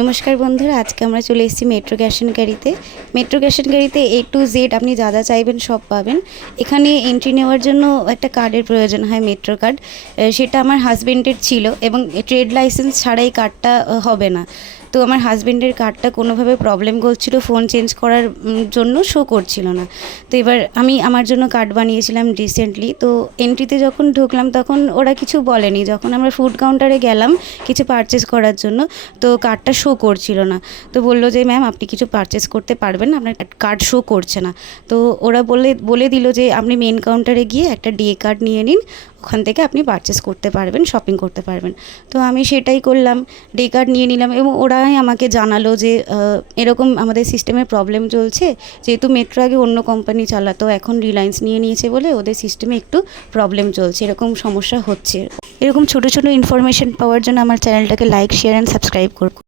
নমস্কার বন্ধুরা, আজকে আমরা চলে এসেছি মেট্রো ক্যাশ অ্যান্ড ক্যারিতে। মেট্রো ক্যাশ অ্যান্ড ক্যারিতে A to Z আপনি যা যা চাইবেন সব পাবেন। এখানে এন্ট্রি নেওয়ার জন্য একটা কার্ডের প্রয়োজন হয়, মেট্রো কার্ড। সেটা আমার হাজবেন্ডের ছিল এবং ট্রেড লাইসেন্স ছাড়াই কার্ডটা হবে না। তো আমার হাজবেন্ডের কার্ডটা কোনোভাবে প্রবলেম করছিল, ফোন চেঞ্জ করার জন্য শো করছিল না। তো এবার আমি আমার জন্য কার্ড বানিয়েছিলাম রিসেন্টলি। তো এন্ট্রিতে যখন ঢুকলাম তখন ওরা কিছু বলেনি। যখন আমরা ফুড কাউন্টারে গেলাম কিছু পারচেস করার জন্য, তো কার্ডটা শো করছিল না। তো বললো যে ম্যাম আপনি কিছু পারচেস করতে পারবেন না, আপনার কার্ড শো করছে না। তো ওরা বলে দিল যে আপনি মেন কাউন্টারে গিয়ে একটা ডে কার্ড নিয়ে নিন, ওখান থেকে আপনি পারচেস করতে পারবেন, শপিং করতে পারবেন। তো আমি সেটাই করলাম, ডে কার্ড নিয়ে নিলাম এবং ওরাই আমাকে জানালো যে এরকম আমাদের সিস্টেমে প্রবলেম চলছে। যেহেতু মেট্রো আগে অন্য কোম্পানি চালাতো, এখন রিলায়েন্স নিয়ে নিয়েছে বলে ওদের সিস্টেমে একটু প্রবলেম চলছে, এরকম সমস্যা হচ্ছে। এরকম ছোটো ছোটো ইনফরমেশন পাওয়ার জন্য আমার চ্যানেলটাকে লাইক, শেয়ার অ্যান্ড সাবস্ক্রাইব করুন।